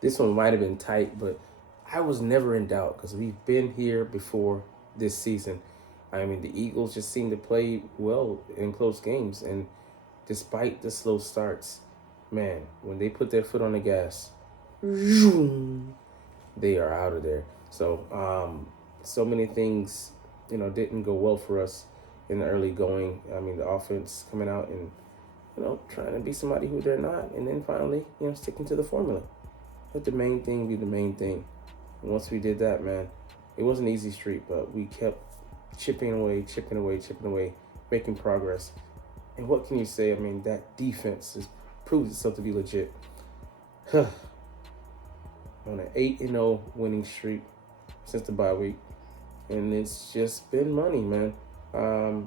This one might have been tight, but I was never in doubt because we've been here before this season. I mean, the Eagles just seem to play well in close games, and despite the slow starts, man, when they put their foot on the gas, they are out of there. So many things, didn't go well for us in the early going. I mean, the offense coming out and trying to be somebody who they're not, and then finally, sticking to the formula. Let the main thing be the main thing. And once we did that, man, it wasn't an easy street, but we kept chipping away, chipping away, chipping away, making progress. And what can you say? I mean, that defense has proved itself to be legit. On an 8-0 winning streak since the bye week, and it's just been money, man.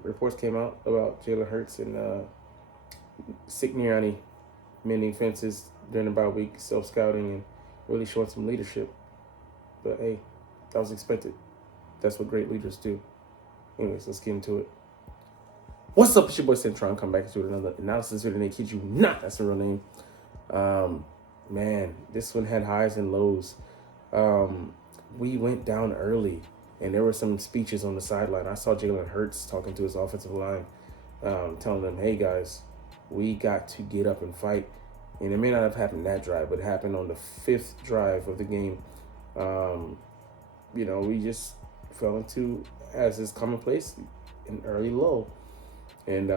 Reports came out about Jalen Hurts and Sicniani mending fences during the bye week, self-scouting, and really showing some leadership. But hey, that was expected. That's what great leaders do. Anyways, let's get into it. What's up? It's your boy Cintron. Come back to another analysis video. Kid you not, that's a real name. Man, this one had highs and lows. We went down early, and there were some speeches on the sideline. I saw Jalen Hurts talking to his offensive line, telling them, "Hey guys, we got to get up and fight." And it may not have happened that drive, but it happened on the 5th drive of the game. We just fell into, as is commonplace, an early low. And,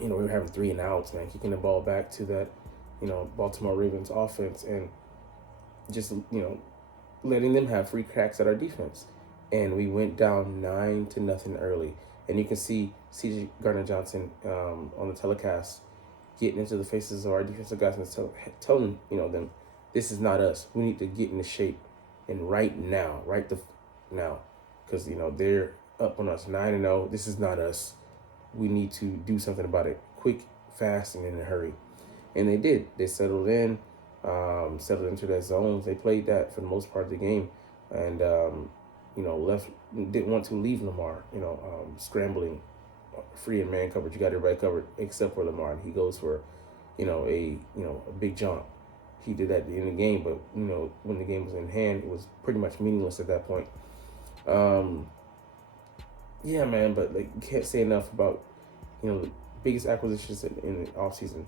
we were having 3 and outs, man, kicking the ball back to that, Baltimore Ravens offense and just, letting them have free cracks at our defense. And we went down 9-0 early. And you can see C.J. Gardner-Johnson on the telecast getting into the faces of our defensive guys and telling them, this is not us. We need to get into shape, and right now, because they're up on us 9-0. This is not us. We need to do something about it, quick, fast, and in a hurry. And they did. They settled in, settled into their zones. They played that for the most part of the game, and didn't want to leave Lamar. Scrambling, free and man coverage. You got everybody covered except for Lamar. He goes for, a big jump. He did that in the game, but when the game was in hand, it was pretty much meaningless at that point. Yeah, man, but you can't say enough about the biggest acquisitions in the offseason.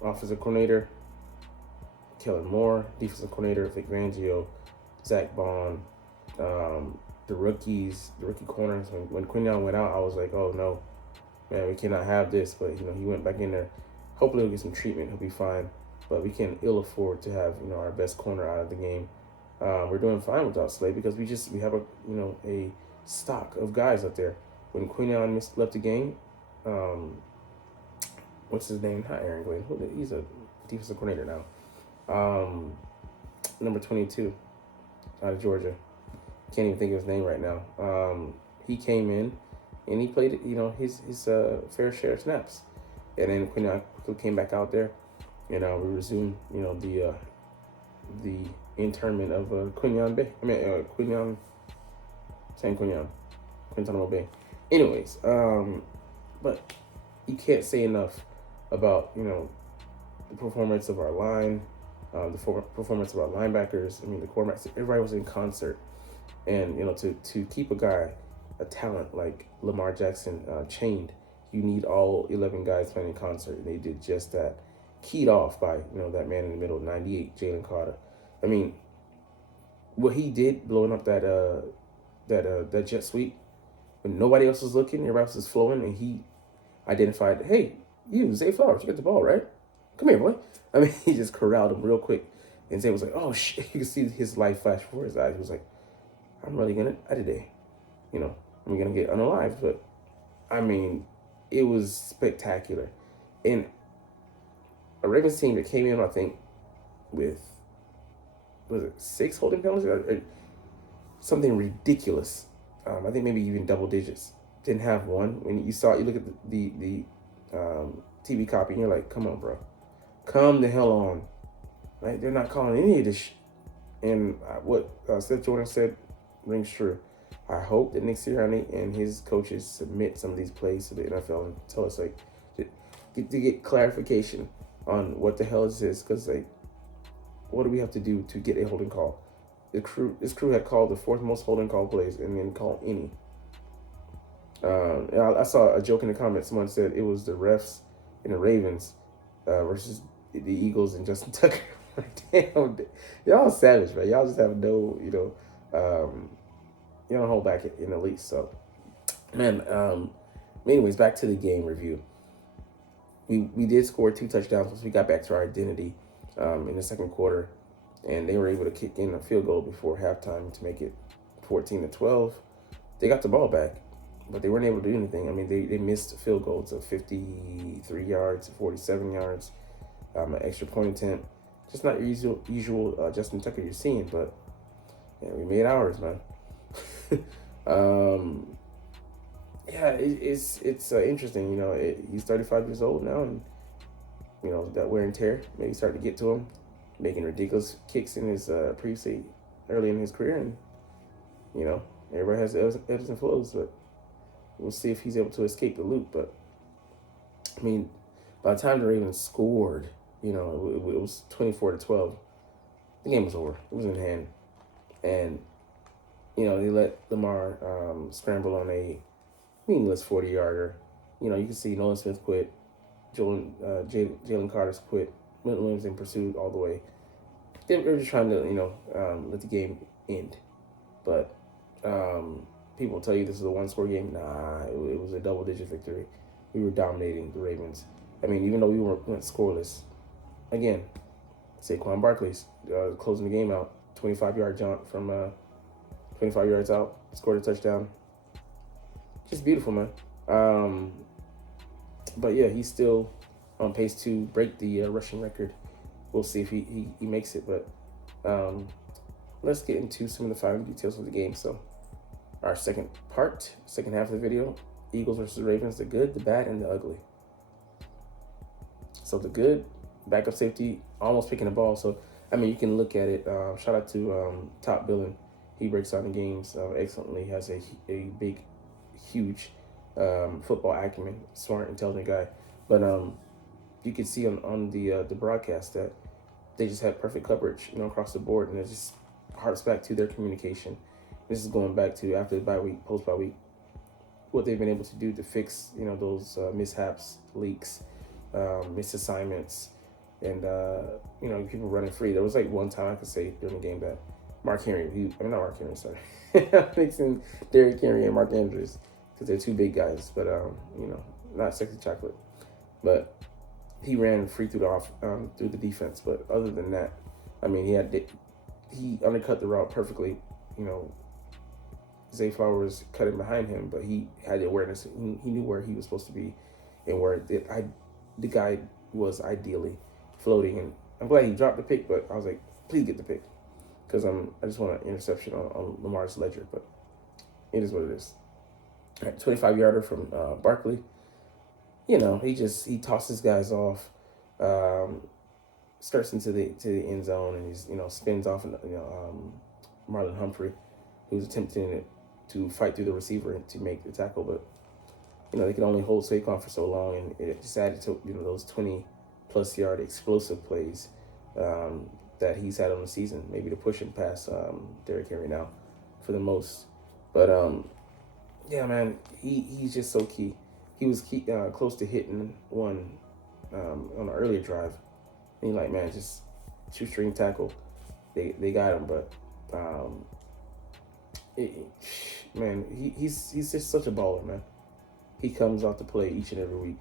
Offensive coordinator Kellen Moore, defensive coordinator Vic Fangio, Zach Bond, the rookie corners. When Quinyon went out, I was like, oh no, man, we cannot have this. But he went back in there. Hopefully he'll get some treatment. He'll be fine. But we can ill afford to have our best corner out of the game. We're doing fine without Slay because we have a stock of guys out there. When Quinyon left the game, what's his name? Not Aaron Glenn. He's a defensive coordinator now. Number 22 out of Georgia. Can't even think of his name right now. He came in and he played his fair share of snaps, and then Quinyon quickly came back out there, and we resumed the internment of Quinyon Bay. Quinyon Guantanamo Bay. Anyways, but you can't say enough about the performance of our line, the performance of our linebackers. I mean, the quarterbacks. Everybody was in concert, and to keep a talent like Lamar Jackson chained, you need all 11 guys playing in concert, and they did just that. Keyed off by that man in the middle, 98, Jalen Carter. I mean, what he did blowing up that jet sweep when nobody else was looking, everybody else was flowing, and he identified, hey, you, Zay Flowers, you got the ball, right? Come here, boy. I mean, he just corralled him real quick. And Zay was like, oh, shit. You could see his life flash before his eyes. He was like, I'm really going to die today. I'm going to get unalived. But, I mean, it was spectacular. And a Ravens team that came in, I think, with, was it 6 holding penalties? Or something ridiculous. I think maybe even double digits. Didn't have one. When you look at the TV copy, and you're like, come on, bro. Come the hell on. Right? They're not calling any of this And what Seth Jordan said rings true. I hope that Nick Sirianni and his coaches submit some of these plays to the NFL and tell us, to get clarification on what the hell is this. Because, what do we have to do to get a holding call? This crew had called the fourth most holding call plays and didn't call any. I saw a joke in the comments. Someone said it was the refs and the Ravens versus the Eagles and Justin Tucker. Damn, y'all savage, man. Y'all just have no, you don't hold back in the least. So, man. Anyways, back to the game review. We did score 2 touchdowns once we got back to our identity in the second quarter, and they were able to kick in a field goal before halftime to make it 14-12. They got the ball back, but they weren't able to do anything. I mean, they missed field goals of 53 yards, 47 yards, an extra point attempt. Just not your usual Justin Tucker you're seeing, but yeah, we made ours, man. Yeah, it's interesting. He's 35 years old now, and that wear and tear maybe starting to get to him, making ridiculous kicks in his previously early in his career, and everybody has ebbs and flows, but we'll see if he's able to escape the loop. But I mean, by the time the Ravens scored, it was 24-12. The game was over. It was in hand, and they let Lamar scramble on a meaningless 40-yarder. You can see Nolan Smith quit, Jalen Carter's quit, Milton Williams in pursuit all the way. They were just trying to let the game end, but people tell you this is a one-score game. Nah, it was a double-digit victory. We were dominating the Ravens. I mean, even though we went scoreless, again, Saquon Barkley's closing the game out, 25-yard jump from 25 yards out, scored a touchdown. Just beautiful, man. But yeah, he's still on pace to break the rushing record. We'll see if he makes it. But let's get into some of the final details of the game. So our second half of the video, Eagles versus Ravens, the good, the bad, and the ugly. So the good, backup safety, almost picking the ball. So, I mean, you can look at it. Shout out to Top Billing. He breaks down the games excellently. He has a big, huge football acumen, smart, intelligent guy. But you can see on the broadcast that they just had perfect coverage, across the board, and it just harks back to their communication. This is going back to after the bye week, post bye week, what they've been able to do to fix, those mishaps, leaks, misassignments, and people running free. There was like one time I could say during the game that not Mark Henry, sorry. I'm mixing Derrick Henry and Mark Andrews because they're two big guys, but not sexy chocolate. But he ran free through the defense. But other than that, I mean, he undercut the route perfectly. Zay Flowers cut in behind him, but he had the awareness. He knew where he was supposed to be and where the guy was ideally floating. And I'm glad he dropped the pick, but I was like, please get the pick. Because I just want an interception on Lamar's ledger, but it is what it is. All right, 25-yarder from Barkley. He tosses guys off, starts into the end zone, and he's spins off Marlon Humphrey, who's attempting to fight through the receiver to make the tackle, but they can only hold Saquon for so long, and it just added to those 20+ yard explosive plays that he's had on the season, maybe to push him past Derrick Henry now for the most. But yeah, man, he's just so key. He was close to hitting one on an earlier drive, and you're like, man, just shoestring tackle. They got him, but he's just such a baller, man. He comes out to play each and every week.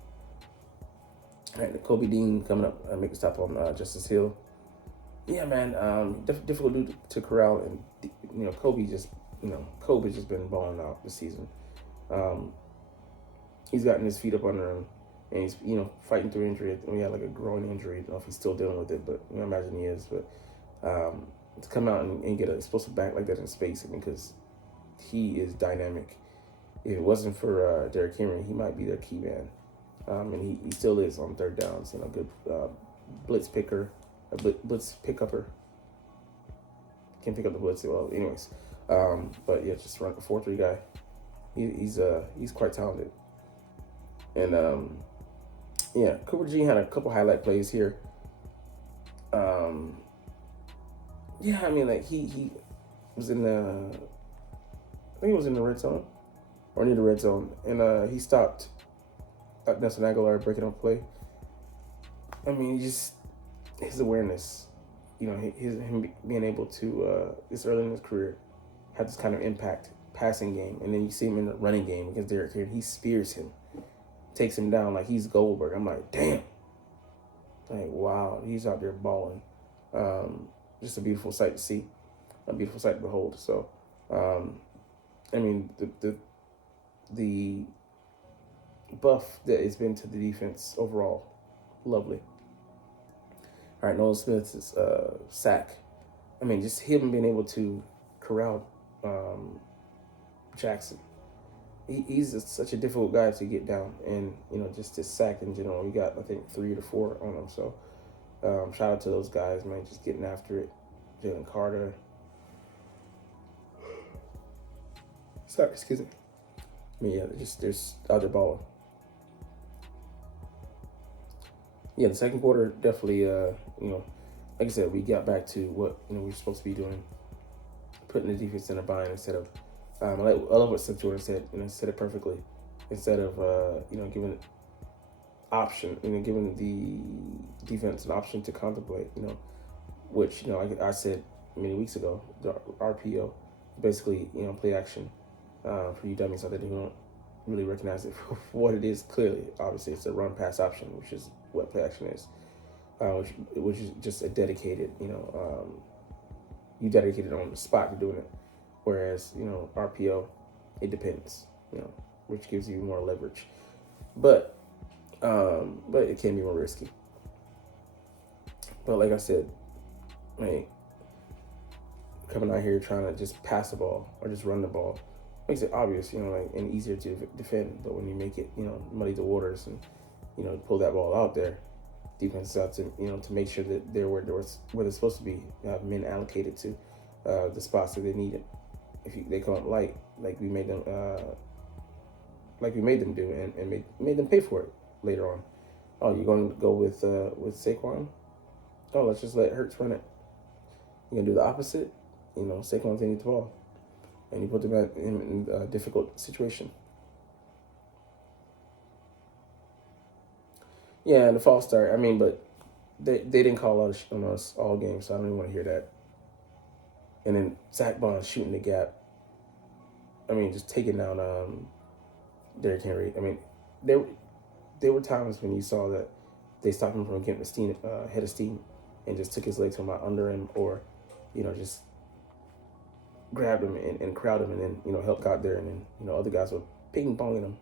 All right, Kobe Dean coming up, make a stop on Justice Hill. Yeah, man, difficult dude to corral, and Kobe's just been balling out this season. He's gotten his feet up under him, and he's fighting through injury. He had like a groin injury. I don't know if he's still dealing with it, but I imagine he is. But to come out and get an explosive back like that in space, because he is dynamic. If it wasn't for Derrick Henry, he might be their key man, and he still is on third downs. Good blitz picker. A blitz pick-upper. Can't pick up the blitz well. Anyways, but yeah, just run a 4-3 guy. He's quite talented. And Cooper G had a couple highlight plays here. yeah, I mean, like he was in the, I think it was in the red zone or near the red zone, and he stopped Nelson Aguilar breaking up play. I mean, just his awareness, him being able to this early in his career have this kind of impact passing game, and then you see him in the running game against Derrick Henry. He spears him, takes him down like he's Goldberg. I'm like, damn, like wow, he's out there balling. Just a beautiful sight to see, a beautiful sight to behold. So, I mean, the buff that it's been to the defense overall, lovely. All right, Nolan Smith's sack. I mean, just him being able to corral Jackson. He's such a difficult guy to get down, and just his sack in general. We got I think 3 to 4 on him. So shout out to those guys, man, just getting after it. Jalen Carter. Sorry, excuse me. I mean, yeah, there's other ball. Yeah, the second quarter definitely, like I said, we got back to what we were supposed to be doing, putting the defense in a bind instead of. I love what Cintron said. Said it perfectly. Instead of giving option, giving the defense an option to contemplate, which like I said many weeks ago, the RPO, basically play action for you dummies out there who don't really recognize it for what it is. Clearly, obviously, it's a run pass option, which is what play action is, which is just a dedicated, you dedicated on the spot to doing it. Whereas, RPO, it depends, which gives you more leverage. But it can be more risky. But like I said, like, coming out here trying to just pass the ball or just run the ball makes it obvious, and easier to defend. But when you make it, muddy the waters and, pull that ball out there, defense out to, to make sure that they're where they're supposed to be, have men allocated to the spots that they need it. If they come up light, like we made them do, and made them pay for it later on. Oh, you're going to go with Saquon? Oh, let's just let Hurts run it. You're going to do the opposite? Saquon's going to need the ball. And you put them in a difficult situation. Yeah, and the false start. I mean, but they didn't call out on us all game, so I don't even want to hear that. And then Zach Bond shooting the gap. I mean, just taking down Derrick Henry. I mean, there were times when you saw that they stopped him from getting the head of steam, and just took his legs from under him, or just grabbed him and crowded him, and then help got there, and then other guys were ping ponging him,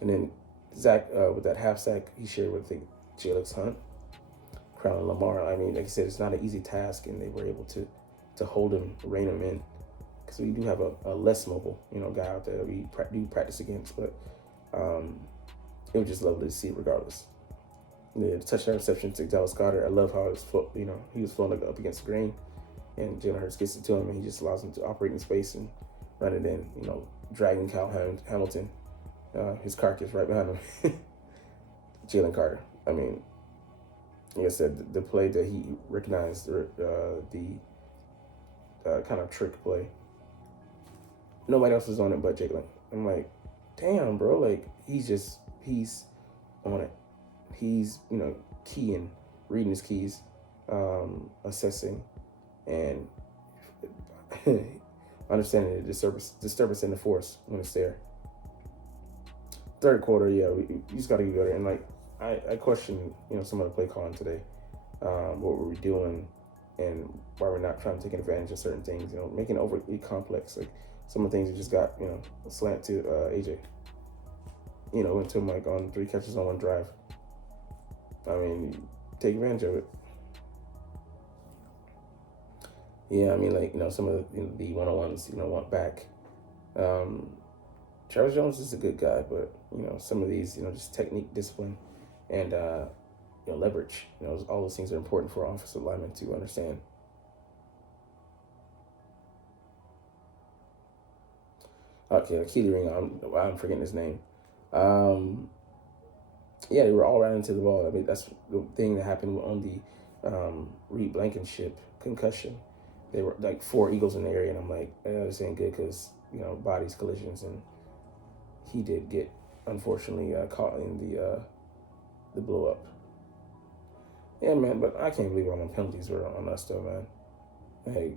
and then Zach with that half sack he shared with Jalen Hunt, crowning Lamar. I mean, like I said, it's not an easy task, and they were able to hold him, rein him in. Because we do have a less mobile, guy out there that we do practice against, but it was just lovely to see regardless. The touchdown reception to Dallas Goedert, I love how he was flowing up against the grain, and Jalen Hurts gets it to him, and he just allows him to operate in space and run it in, dragging Kyle Hamilton, his carcass right behind him. Jalen Carter. I mean, like I said, the play that he recognized, the kind of trick play. Nobody else is on it but Jalen. I'm like, damn, bro. Like, he's on it. He's, keying, reading his keys, assessing, and understanding the disturbance in the force when it's there. Third quarter, yeah, you just got to get better. And, like, I question, some of the play calling today. What were we doing, and why we're not trying to take advantage of certain things, making it overly complex. Like, some of the things we just got, a slant to AJ. Went to him like on 3 catches on 1 drive. I mean, take advantage of it. Yeah, I mean, like, some of the one-on-ones, want back. Travis Jones is a good guy, but, some of these, just technique, discipline, and, leverage. All those things are important for offensive linemen to understand. Okay, Keely Ring, I'm forgetting his name. Yeah, they were all right into the ball. I mean, that's the thing that happened on the Reed Blankenship concussion. There were like 4 Eagles in the area, and I'm like, this ain't good because, bodies, collisions, and he did get, unfortunately, caught in the blow up. Yeah, man, but I can't believe all them penalties were on us, though, man. Hey,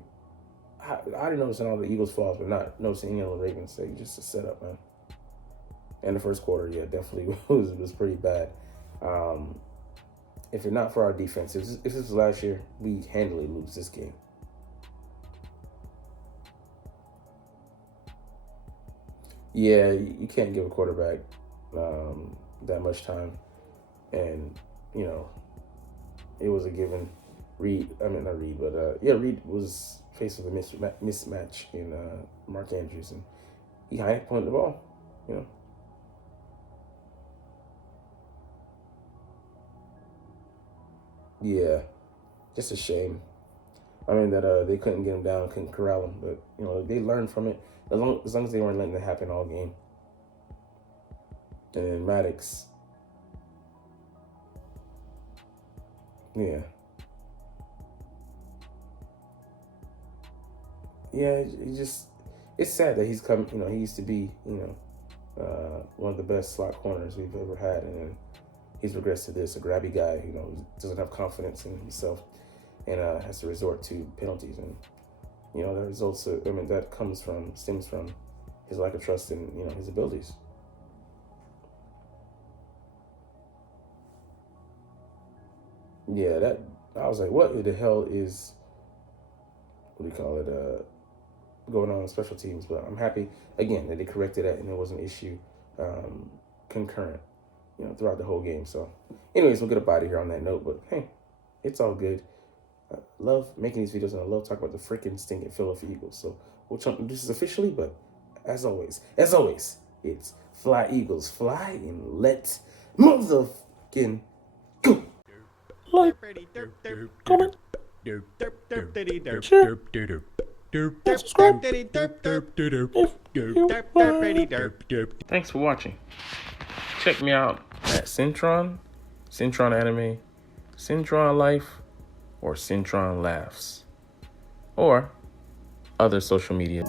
I didn't notice all the Eagles' flaws, but not noticing any of the Ravens say just a setup, man. And the first quarter, yeah, definitely was pretty bad. If it's not for our defense, if this was last year, we handily lose this game. Yeah, you can't give a quarterback that much time, and it was a given. Reed was faced with a mismatch in Mark Andrews, and he high pointed the ball. Yeah, just a shame. I mean that they couldn't get him down, couldn't corral him, but they learned from it as long as they weren't letting it happen all game. And then Maddox, yeah, it's sad that he's come. He used to be one of the best slot corners we've ever had, and then he's regressed to this, a grabby guy, who doesn't have confidence in himself and has to resort to penalties. And, that results, that stems from his lack of trust in, his abilities. Yeah, I was like, what the hell is, what do you call it, going on in special teams? But I'm happy, again, that they corrected that and it was an issue concurrent, throughout the whole game. So, anyways, we'll get up out of here on that note. But, hey, it's all good. I love making these videos, and I love talking about the freaking stinking Philadelphia Eagles. So, we'll jump into this officially, but as always, it's Fly Eagles, fly and let motherfucking go. Like, comment, share, and subscribe Thanks for watching. Check me out at Cintron Anime, Cintron Life, or Cintron Laughs, or other social media.